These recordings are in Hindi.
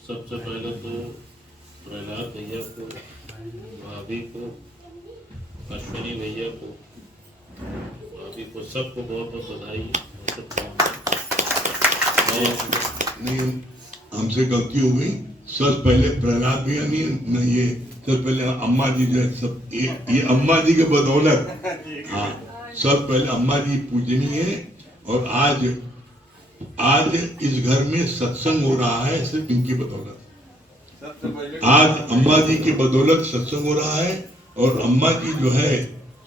सबसे पहले तो प्रहलाद भैया को, भाभी को, अश्विनी भैया को, भाभी को, सबको बहुत बहुत बधाई और शुभकामनाएं। नहीं, हमसे गलती हो गई। सब पहले प्रहलाद भैया नहीं ये सब पहले अम्मा जी जो है, सब ये अम्मा जी के बदौलत। हाँ, सब पहले अम्मा जी पूजनीय है। और आज इस घर में सत्संग हो रहा है सिर्फ इनकी बदौलत। आज अम्मा जी की बदौलत सत्संग हो रहा है। और अम्मा जी जो है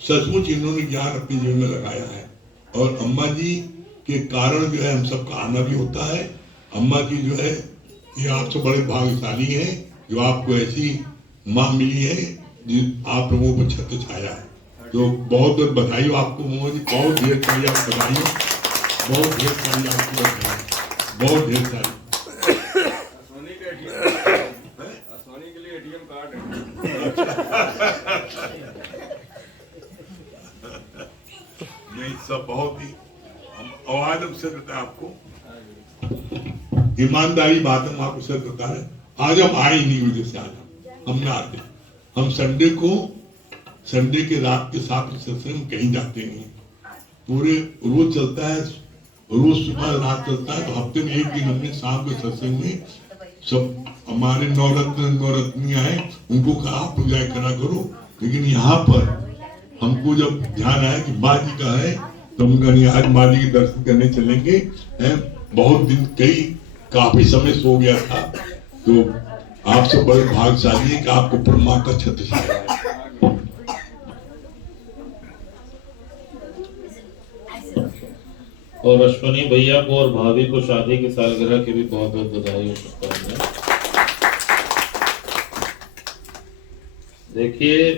सचमुच इन्होंने ज्ञान अपने जीवन में लगाया है। और अम्मा जी के कारण जो है हम सबका आना भी होता है। अम्मा जी जो है ये आपसे बड़े भाग्यशाली हैं जो आपको ऐसी माँ मिली है जिस आप लोगों पर छत्र छाया है। तो बहुत बहुत बधाई हो आपको मोहन जी, बहुत ढेर सारी आप बधाई, बहुत ढेर सारी आपको बधाई, बहुत ढेर सारी। सोनी के लिए एटीएम कार्ड है। नहीं, सब बहुत ही आवाज हम सर बताए आपको, ईमानदारी बात हम आपको सर बता रहे। आज हम आए ही नहीं वजह से, आज हम ना आते। हम संडे के रात के 7 बजे सत्संग कहीं जाते नहीं, पूरे रोज चलता है, रोज सुबह रात चलता है। तो हफ्ते में एक दिन हमने शाम के सत्संग में सब हमारे नवरत्नियां हैं उनको कहा आप पूजा करा करो। लेकिन यहाँ पर हमको जब ध्यान आया कि माँ जी का है तो हम कहीं आज माँ जी के दर्शन करने चलेंगे। बहुत दिन काफी समय सो गया था। तो आपसे बड़े भाग्यशाली है कि आपको ब्रह्मा का छत्र छाया है। और अश्विनी भैया को और भाभी को शादी की सालगिरह की भी बहुत बहुत बधाई और शुभकामनाएं। देखिए,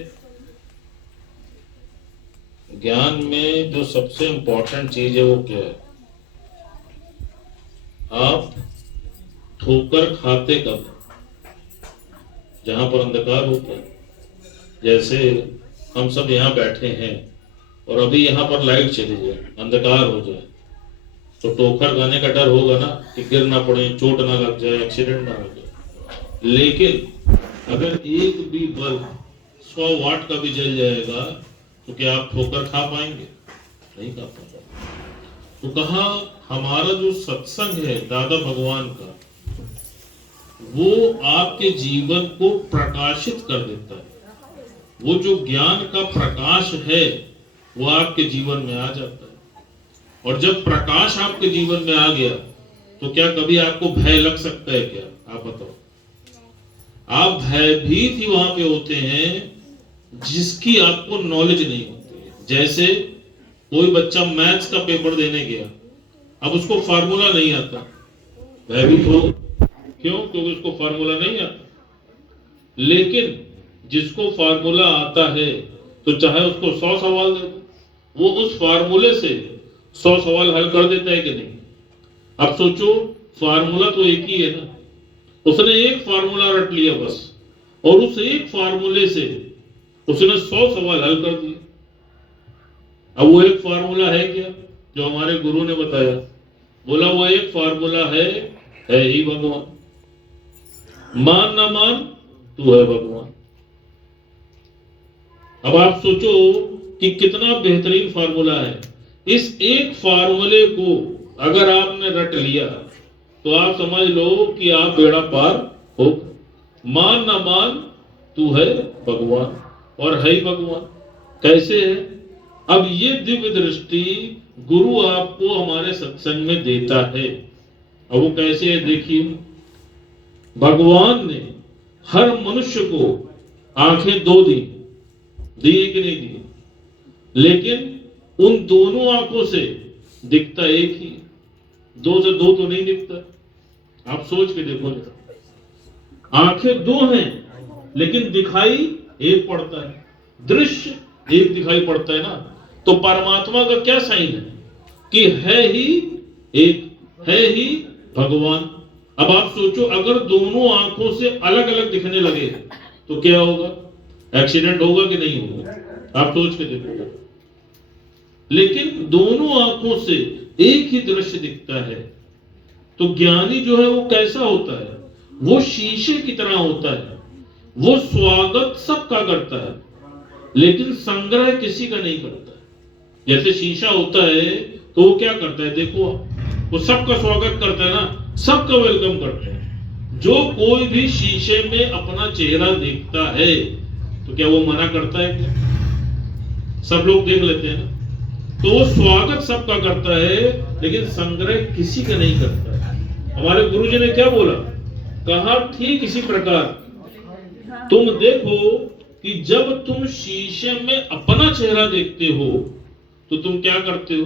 ज्ञान में जो सबसे इंपॉर्टेंट चीज है वो क्या है? आप ठोकर खाते कब? जहां पर अंधकार होता है। जैसे हम सब यहाँ बैठे हैं और अभी यहाँ पर लाइट चली जाए, अंधकार हो जाए, तो ठोकर खाने का डर होगा ना कि गिर ना पड़े, चोट ना लग जाए, एक्सीडेंट ना हो जाए। लेकिन अगर एक भी बल्ब 100 वाट का भी जल जाएगा तो क्या आप ठोकर खा पाएंगे? नहीं खा पाएंगे। तो कहा हमारा जो सत्संग है दादा भगवान का, वो आपके जीवन को प्रकाशित कर देता है। वो जो ज्ञान का प्रकाश है वो आपके जीवन में आ जाता है। और जब प्रकाश आपके जीवन में आ गया तो क्या कभी आपको भय लग सकता है क्या? आप बताओ। आप भयभीत ही वहां पे होते हैं जिसकी आपको नॉलेज नहीं होती है। जैसे कोई बच्चा मैथ्स का पेपर देने गया, अब उसको फार्मूला नहीं आता, भयभीत हो। क्यों? क्योंकि उसको फार्मूला नहीं आता। लेकिन जिसको फार्मूला आता है तो चाहे उसको 100 सवाल दे, वो उस फार्मूले से 100 सवाल हल कर देता है कि नहीं? अब सोचो, फार्मूला तो एक ही है ना। उसने एक फार्मूला रट लिया बस, और उस एक फार्मूले से उसने 100 सवाल हल कर दिए। अब वो एक फार्मूला है क्या जो हमारे गुरु ने बताया? बोला वो एक फार्मूला है ही भगवान। मान ना मान, तू है भगवान। अब आप सोचो कि कितना बेहतरीन फार्मूला है। इस एक फार्मूले को अगर आपने रट लिया तो आप समझ लो कि आप बेड़ा पार हो। मान ना मान, तू है भगवान, और है ही भगवान। कैसे है? अब ये दिव्य दृष्टि गुरु आपको हमारे सत्संग में देता है। अब वो कैसे है देखिए। भगवान ने हर मनुष्य को आंखें 2 दी कि नहीं दी? लेकिन उन दोनों आंखों से दिखता एक ही, 2 से 2 तो नहीं दिखता। आप सोच के देखो जरा, आंखें 2 हैं लेकिन दिखाई एक पड़ता है, दृश्य एक दिखाई पड़ता है ना। तो परमात्मा का क्या साइन है कि है ही एक, है ही भगवान। अब आप सोचो, अगर दोनों आंखों से अलग अलग दिखने लगे तो क्या होगा? एक्सीडेंट होगा कि नहीं होगा? आप सोच के देखो। लेकिन दोनों आंखों से एक ही दृश्य दिखता है। तो ज्ञानी जो है वो कैसा होता है? वो शीशे की तरह होता है, वो स्वागत सबका करता है लेकिन संग्रह किसी का नहीं करता है। जैसे शीशा होता है तो वो क्या करता है, देखो वो सबका स्वागत करता है ना, सबका वेलकम करता है। जो कोई भी शीशे में अपना चेहरा देखता है तो क्या वो मना करता है क्या? सब लोग देख लेते हैं ना, तो वो स्वागत सबका करता है लेकिन संग्रह किसी का नहीं करता है। हमारे गुरुजी ने क्या बोला, कहा ठीक इसी प्रकार तुम देखो कि जब तुम शीशे में अपना चेहरा देखते हो तो तुम क्या करते हो,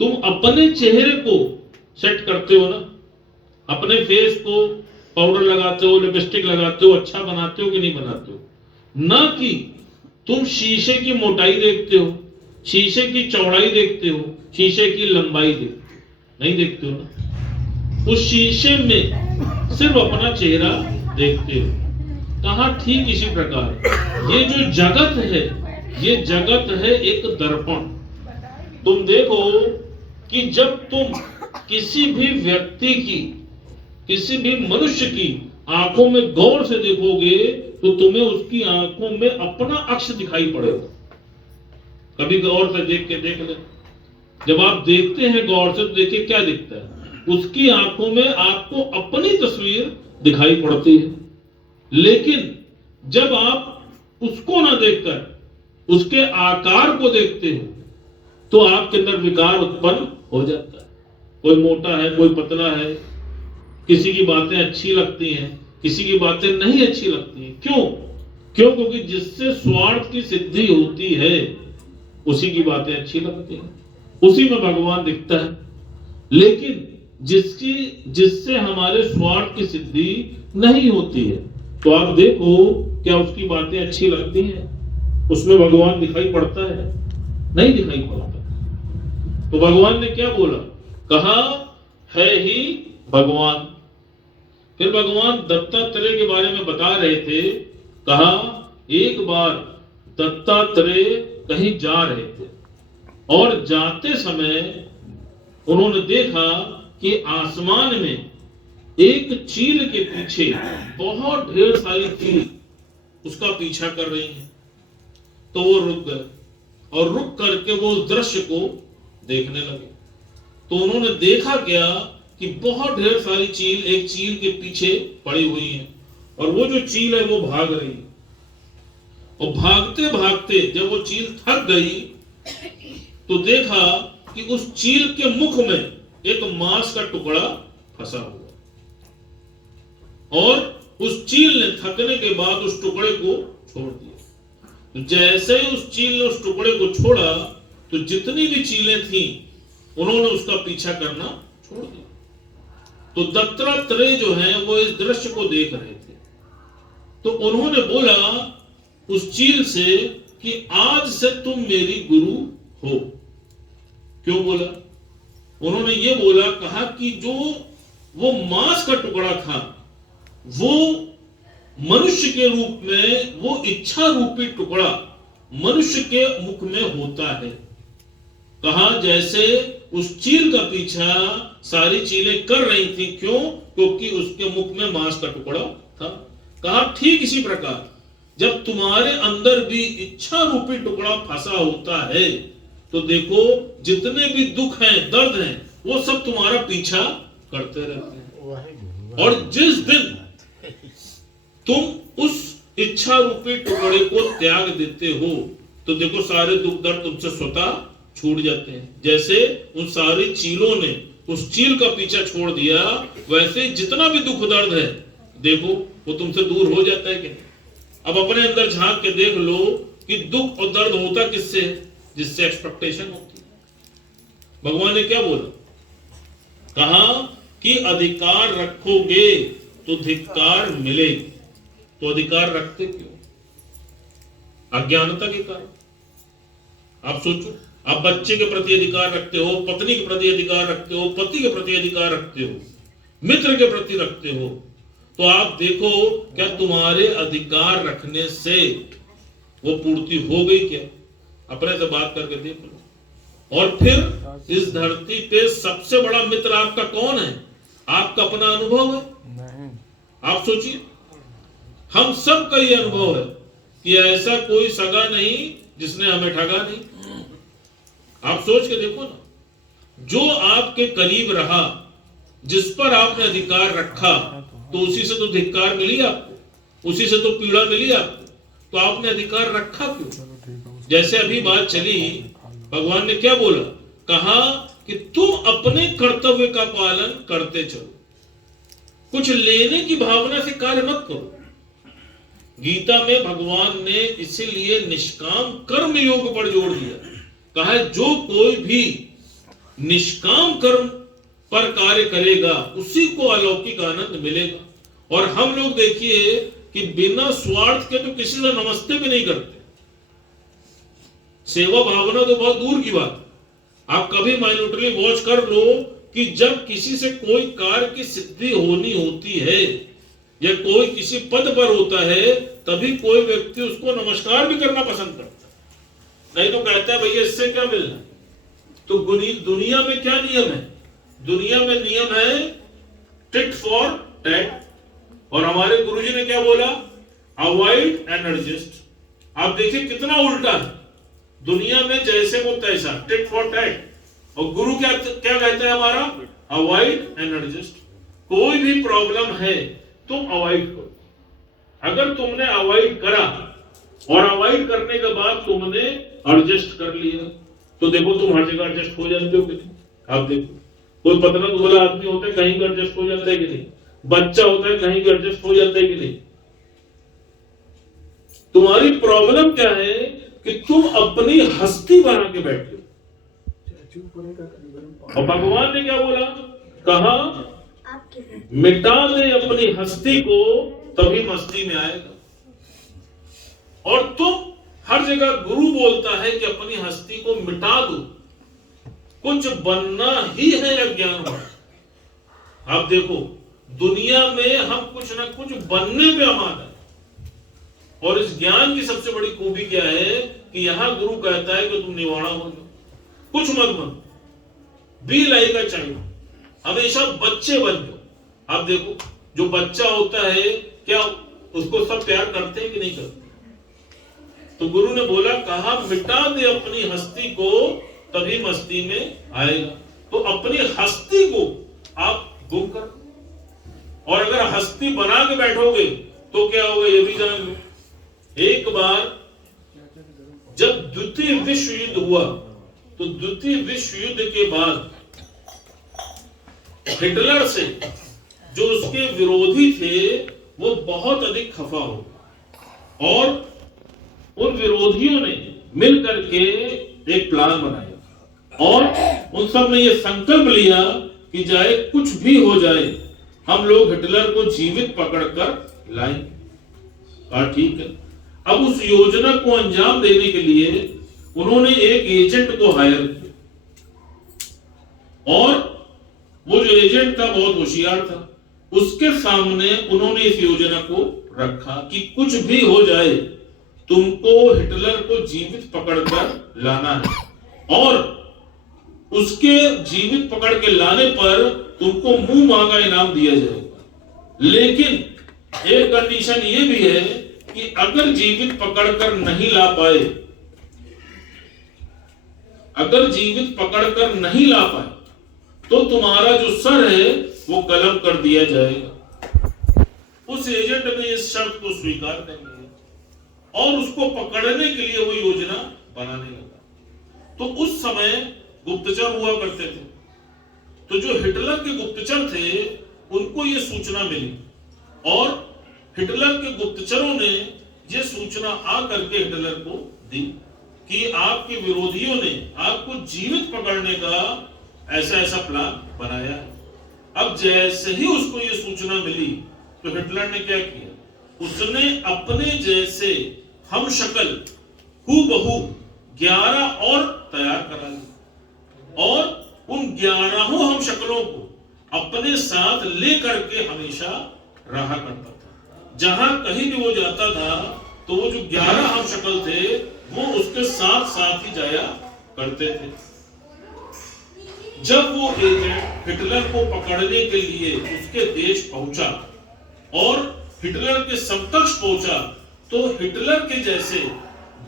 तुम अपने चेहरे को सेट करते हो ना, अपने फेस को पाउडर लगाते हो, लिपस्टिक लगाते हो, अच्छा बनाते हो कि नहीं बनाते हो, ना कि तुम शीशे की मोटाई देखते हो, शीशे की चौड़ाई देखते हो, शीशे की लंबाई देखते हो, नहीं देखते हो ना। उस शीशे में सिर्फ अपना चेहरा देखते हो। कहा ठीक इसी प्रकार ये जो जगत है, ये जगत है एक दर्पण। तुम देखो कि जब तुम किसी भी व्यक्ति की, किसी भी मनुष्य की आंखों में गौर से देखोगे तो तुम्हें उसकी आंखों में अपना अक्ष दिखाई पड़ेगा। कभी गौर से देख के देख ले, जब आप देखते हैं गौर से तो देखिए क्या दिखता है, उसकी आंखों में आपको अपनी तस्वीर दिखाई पड़ती है। लेकिन जब आप उसको ना देखकर उसके आकार को देखते हो तो आपके अंदर विकार उत्पन्न हो जाता है। कोई मोटा है, कोई पतला है, किसी की बातें अच्छी लगती हैं, किसी की बातें नहीं अच्छी लगती हैं। क्यों? क्योंकि जिससे स्वार्थ की सिद्धि होती है उसी की बातें अच्छी लगती हैं, उसी में भगवान दिखता है। लेकिन जिससे हमारे स्वार्थ की सिद्धि नहीं होती है तो आप देखो क्या उसकी बातें अच्छी लगती हैं, उसमें भगवान दिखाई पड़ता है? नहीं दिखाई पड़ता। तो भगवान ने क्या बोला, कहा है ही भगवान। फिर भगवान दत्तात्रेय के बारे में बता रहे थे, कहा एक बार दत्तात्रेय कहीं जा रहे थे और जाते समय उन्होंने देखा कि आसमान में एक चील के पीछे बहुत ढेर सारी चील उसका पीछा कर रही हैं। तो वो रुक गए और रुक करके वो उस दृश्य को देखने लगे। तो उन्होंने देखा क्या कि बहुत ढेर सारी चील एक चील के पीछे पड़ी हुई हैं और वो जो चील है वो भाग रही है। और भागते भागते जब वो चील थक गई तो देखा कि उस चील के मुख में एक मांस का टुकड़ा फंसा हुआ और उस चील ने थकने के बाद उस टुकड़े को छोड़ दिया। तो जैसे ही उस चील ने उस टुकड़े को छोड़ा तो जितनी भी चीलें थीं उन्होंने उसका पीछा करना छोड़ दिया। तो दत्तात्रेय जो हैं वो इस दृश्य को देख रहे थे। तो उन्होंने बोला उस चील से कि आज से तुम मेरी गुरु हो। क्यों बोला? उन्होंने ये बोला, कहा कि जो वो मांस का टुकड़ा था वो मनुष्य के रूप में, वो इच्छा रूपी टुकड़ा मनुष्य के मुख में होता है। कहा जैसे उस चील का पीछा सारी चीलें कर रही थी, क्यों? क्योंकि उसके मुख में मांस का टुकड़ा था। कहा ठीक इसी प्रकार जब तुम्हारे अंदर भी इच्छा रूपी टुकड़ा फंसा होता है तो देखो जितने भी दुख हैं, दर्द हैं, वो सब तुम्हारा पीछा करते रहते हैं। और जिस दिन तुम उस इच्छा रूपी टुकड़े को त्याग देते हो तो देखो सारे दुख दर्द तुमसे स्वतः छूट जाते हैं। जैसे उन सारी चीलों ने उस चील का पीछा छोड़ दिया, वैसे जितना भी दुख दर्द है देखो वो तुमसे दूर हो जाता है कि नहीं। अब अपने अंदर झांक के देख लो कि दुख और दर्द होता किससे? जिससे एक्सपेक्टेशन होती है। भगवान ने क्या बोला? कहा कि अधिकार रखोगे तो धिक्कार मिलेगी। तो अधिकार रखते क्यों? अज्ञानता के कारण। आप सोचो, आप बच्चे के प्रति अधिकार रखते हो, पत्नी के प्रति अधिकार रखते हो, पति के प्रति अधिकार रखते हो, मित्र के प्रति रखते हो, तो आप देखो क्या तुम्हारे अधिकार रखने से वो पूर्ति हो गई क्या? अपने से बात करके देख लो। और फिर इस धरती पे सबसे बड़ा मित्र आपका कौन है? आपका अपना अनुभव है, आप सोचिए, हम सब का ये अनुभव है कि ऐसा कोई सगा नहीं जिसने हमें ठगा नहीं। आप सोच के देखो ना, जो आपके करीब रहा, जिस पर आपने अधिकार रखा, तो उसी से तो धिक्कार मिली आपको, उसी से तो पीड़ा मिली आपको, तो आपने अधिकार रखा क्यों? जैसे अभी बात चली, भगवान ने क्या बोला, कहा कि तुम अपने कर्तव्य का पालन करते चलो, कुछ लेने की भावना से कार्य मत करो। गीता में भगवान ने इसीलिए निष्काम कर्म योग पर जोर दिया, कहा है जो कोई भी निष्काम कर्म पर कार्य करेगा उसी को अलौकिक आनंद मिलेगा। और हम लोग देखिए कि बिना स्वार्थ के तो किसी से नमस्ते भी नहीं करते, सेवा भावना तो बहुत दूर की बात। आप कभी माइन्यूटली वॉच कर लो कि जब किसी से कोई कार्य की सिद्धि होनी होती है या कोई किसी पद पर होता है, तभी कोई व्यक्ति उसको नमस्कार भी करना पसंद करता है, नहीं तो कहता है भैया इससे क्या मिलना। तो दुनिया में क्या नियम है? दुनिया में नियम है टिट फॉर टैट, और हमारे गुरुजी ने क्या बोला, अवॉइड एंड एडजस्ट। आप देखिए कितना उल्टा है, दुनिया में जैसे वो तैसा, टिट फॉर टैट, और गुरु क्या कहता है हमारा, अवॉइड एंड एडजस्ट। कोई भी प्रॉब्लम है तुम अवॉइड करो। अगर तुमने अवॉइड करा और अवॉइड करने के बाद तुमने एडजस्ट कर लिया, तो देखो तुम हर जगह एडजस्ट हो जाते हो कि नहीं। आप देखो, कोई पतला दुबला आदमी होता है कहीं भी एडजस्ट हो जाता है कि नहीं, बच्चा होता है कहीं भी एडजस्ट हो जाता है कि नहीं। तुम्हारी प्रॉब्लम क्या है कि तुम अपनी हस्ती बना के बैठे हो। और भगवान ने क्या बोला, कहा मिटा दे अपनी हस्ती को, तभी मस्ती में आएगा। और तुम हर जगह गुरु बोलता है कि अपनी हस्ती को मिटा दो, कुछ बनना ही है अज्ञान। आप देखो दुनिया में हम कुछ ना कुछ बनने पे आमादा है, और इस ज्ञान की सबसे बड़ी खूबी क्या है कि यहां गुरु कहता है कि तुम निवाड़ा हो जाओ, कुछ मत बनो, बी लाइक अ चाइल्ड, हमेशा बच्चे बन जाओ। आप देखो जो बच्चा होता है क्या उसको सब प्यार करते हैं कि नहीं करते? तो गुरु ने बोला, कहा मिटा दे अपनी हस्ती को, तभी मस्ती में आएगा। तो अपनी हस्ती को आप गुम करो, और अगर हस्ती बना के बैठोगे तो क्या होगा ये भी जान लो। एक बार जब द्वितीय विश्व युद्ध हुआ, तो द्वितीय विश्व युद्ध के बाद हिटलर से जो उसके विरोधी थे वो बहुत अधिक खफा हो, और उन विरोधियों ने मिलकर के एक प्लान बनाया, और उन सब ने यह संकल्प लिया कि चाहे कुछ भी हो जाए हम लोग हिटलर को जीवित पकड़कर लाएंगे। ठीक है। अब उस योजना को अंजाम देने के लिए उन्होंने एक एजेंट को हायर किया, और वो जो एजेंट था बहुत होशियार था। उसके सामने उन्होंने इस योजना को रखा कि कुछ भी हो जाए तुमको हिटलर को जीवित पकड़कर लाना है, और उसके जीवित पकड़ के लाने पर तुमको मुंह मांगा इनाम दिया जाएगा। लेकिन एक कंडीशन ये भी है कि अगर जीवित पकड़कर नहीं ला पाए, अगर जीवित पकड़कर नहीं ला पाए तो तुम्हारा जो सर है वो कलम कर दिया जाएगा। उस एजेंट ने इस शर्त को स्वीकार कर लिया और उसको पकड़ने के लिए वो योजना बनाने लगा। तो उस समय गुप्तचर हुआ करते थे, तो जो हिटलर के गुप्तचर थे उनको ये सूचना मिली, और हिटलर के गुप्तचरों ने ये सूचना आकर के हिटलर को दी कि आपके विरोधियों ने आपको जीवित पकड़ने का ऐसा ऐसा प्लान बनाया है। अब जैसे ही उसको ये सूचना मिली तो हिटलर ने क्या किया, उसने अपने जैसे हम शक्ल हूबहू 11 और तैयार करा ली, और उन 11 हम शक्लों को अपने साथ लेकर के हमेशा रहा करता था। जहां कहीं भी वो जाता था तो वो जो 11 हम शक्ल थे वो उसके साथ साथ ही जाया करते थे। जब वो एजेंट हिटलर को पकड़ने के लिए उसके देश पहुंचा और हिटलर के समकक्ष पहुंचा तो हिटलर के जैसे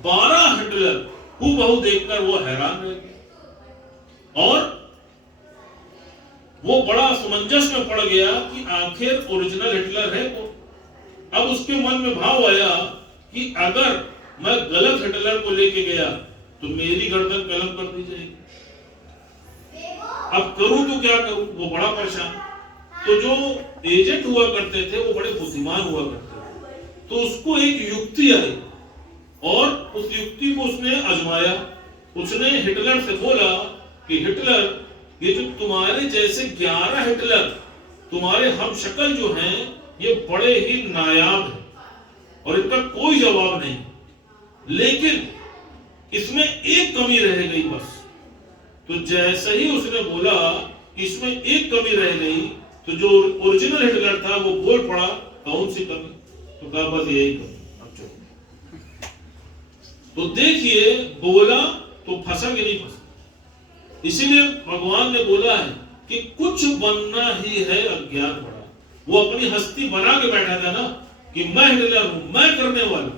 12 हिटलर हूबहू देखकर वो हैरान रह गया और वो बड़ा असमंजस में पड़ गया कि आखिर ओरिजिनल हिटलर है वो। अब उसके मन में भाव आया कि अगर मैं गलत हिटलर को लेके गया तो मेरी गर्दन कलम कर दी जाएगी, अब करूं तो क्या करूं। वो बड़ा परेशान। तो जो एजेंट हुआ करते थे वो बड़े बुद्धिमान हुआ करते थे, तो उसको एक युक्ति आई और उस युक्ति को उसने आजमाया। उसने हिटलर से बोला कि हिटलर, ये जो तुम्हारे जैसे 11 हिटलर तुम्हारे हम शक्ल जो हैं ये बड़े ही नायाब हैं और इनका कोई जवाब नहीं, लेकिन इसमें एक कमी रह गई बस। तो जैसे ही उसने बोला कि इसमें एक कमी रह गई तो जो ओरिजिनल हिटलर था वो बोल पड़ा, कौन सी कमी? तो कहा बस यही कमी। अब चलो, तो देखिए बोला तो फंसा कि नहीं फंसा। इसीलिए भगवान ने बोला है कि कुछ बनना ही है अज्ञान बड़ा। वो अपनी हस्ती बना के बैठा था ना कि मैं हिटलर हूं, मैं करने वाला।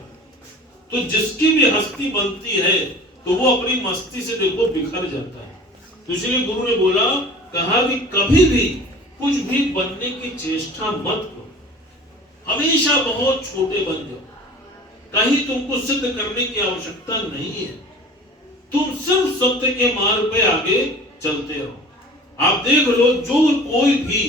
तो जिसकी भी हस्ती बनती है तो वो अपनी मस्ती से देखो बिखर जाता है। तो इसलिए गुरु ने बोला, कहा कि कभी भी कुछ भी बनने की चेष्टा मत करो, हमेशा बहुत छोटे बन जाओ। कहीं तुमको सिद्ध करने की आवश्यकता नहीं है, तुम सिर्फ सत्य के मार्ग पे आगे चलते रहो। आप देख लो, जो कोई भी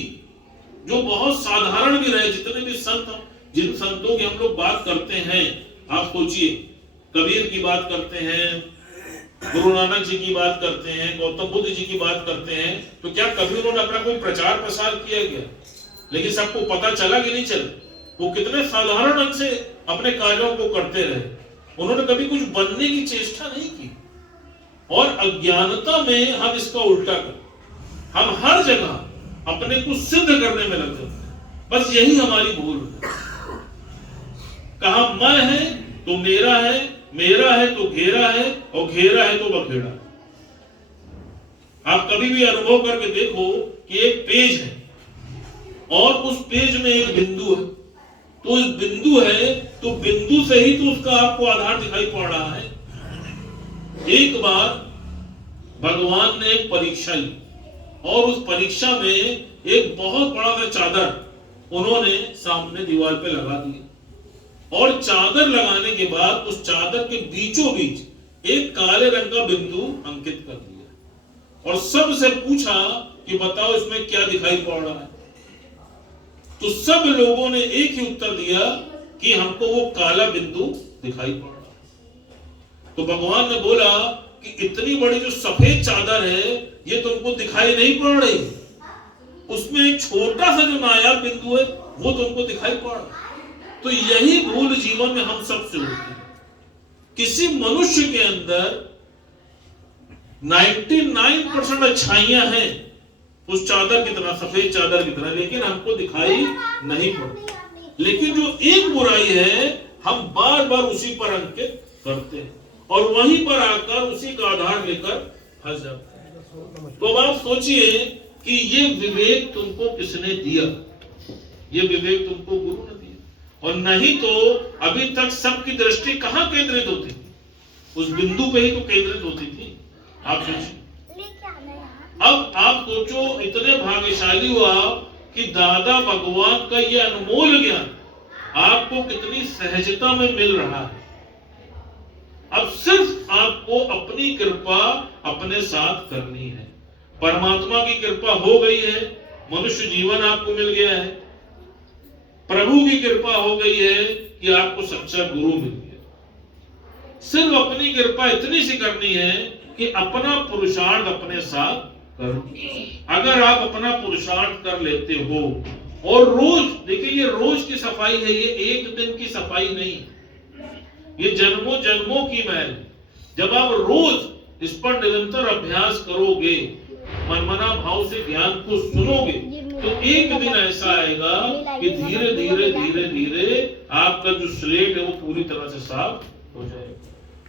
जो बहुत साधारण भी रहे, जितने भी संत, जिन संतों की हम लोग बात करते हैं, आप सोचिए, कबीर की बात करते हैं, गुरु नानक जी की बात करते हैं, गौतम बुद्ध जी की बात करते हैं, तो क्या कभी उन्होंने अपना कोई प्रचार प्रसार किया गया? लेकिन सबको पता चला कि नहीं चला? वो कितने साधारण ढंग से अपने कार्यों को करते रहे, उन्होंने कभी कुछ बनने की चेष्टा नहीं की। और अज्ञानता में हम इसका उल्टा कर, हम हर जगह अपने को सिद्ध करने में लग जाते हैं। बस यही हमारी भूल है। कहा मैं है तो मेरा है, मेरा है तो घेरा है, और घेरा है तो बखेड़ा। आप कभी भी अनुभव करके देखो कि एक पेज है और उस पेज में एक बिंदु है, तो इस बिंदु है तो बिंदु से ही तो उसका आपको आधार दिखाई पड़ रहा है। एक बार भगवान ने एक परीक्षा ली और उस परीक्षा में एक बहुत बड़ा सा चादर उन्होंने सामने दीवार पे लगा दिया, और चादर लगाने के बाद उस चादर के बीचों बीच एक काले रंग का बिंदु अंकित कर दिया और सबसे पूछा कि बताओ इसमें क्या दिखाई पड़ रहा है। तो सब लोगों ने एक ही उत्तर दिया कि हमको वो काला बिंदु दिखाई पड़ रहा है। तो भगवान ने बोला कि इतनी बड़ी जो सफेद चादर है ये तुमको दिखाई नहीं पड़ रही, उसमें एक छोटा सा जो नायाब बिंदु है वो तुमको दिखाई पड़ रहा है। तो यही भूल जीवन में हम सबसे होती है। किसी मनुष्य के अंदर 99% अच्छाइयां हैं, उस चादर की तरह, सफेद चादर की तरह, लेकिन हमको दिखाई नहीं पड़ती। लेकिन जो एक बुराई है हम बार बार उसी पर अंकित करते हैं और वहीं पर आकर उसी का आधार लेकर फंस जाते हैं। तो अब आप सोचिए कि ये विवेक तुमको किसने दिया? ये विवेक तुमको गुरु ने दिया, और नहीं तो अभी तक सबकी दृष्टि कहां केंद्रित होती थी? उस बिंदु पे ही तो केंद्रित होती थी। आप सोचिए, अब आप सोचो, इतने भाग्यशाली हो आप कि दादा भगवान का ये अनमोल ज्ञान आपको कितनी सहजता में मिल रहा है। अब सिर्फ आपको अपनी कृपा अपने साथ करनी है। परमात्मा की कृपा हो गई है, मनुष्य जीवन आपको मिल गया है, प्रभु की कृपा हो गई है कि आपको सच्चा गुरु मिल गया। सिर्फ अपनी कृपा इतनी सी करनी है कि अपना पुरुषार्थ अपने साथ करो। अगर आप अपना पुरुषार्थ कर लेते हो, और रोज देखिए, ये रोज की सफाई है, ये एक दिन की सफाई नहीं, ये जन्मों जन्मों की मैल। जब आप रोज इस पर निरंतर अभ्यास करोगे, मनमना भाव से ज्ञान को सुनोगे, तो एक दिन ऐसा आएगा कि धीरे धीरे धीरे धीरे आपका जो स्लेट है वो पूरी तरह से साफ हो जाएगा।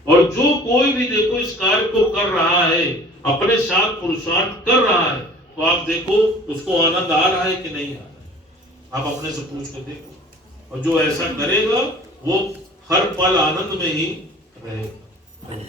और जो कोई भी देखो इस कार्य को कर रहा है, अपने साथ पुरुषार्थ कर रहा है, तो आप देखो उसको आनंद आ रहा है कि नहीं आ रहा है। आप अपने से पूछ के देखो, और जो ऐसा करेगा वो हर पल आनंद में ही रहेगा।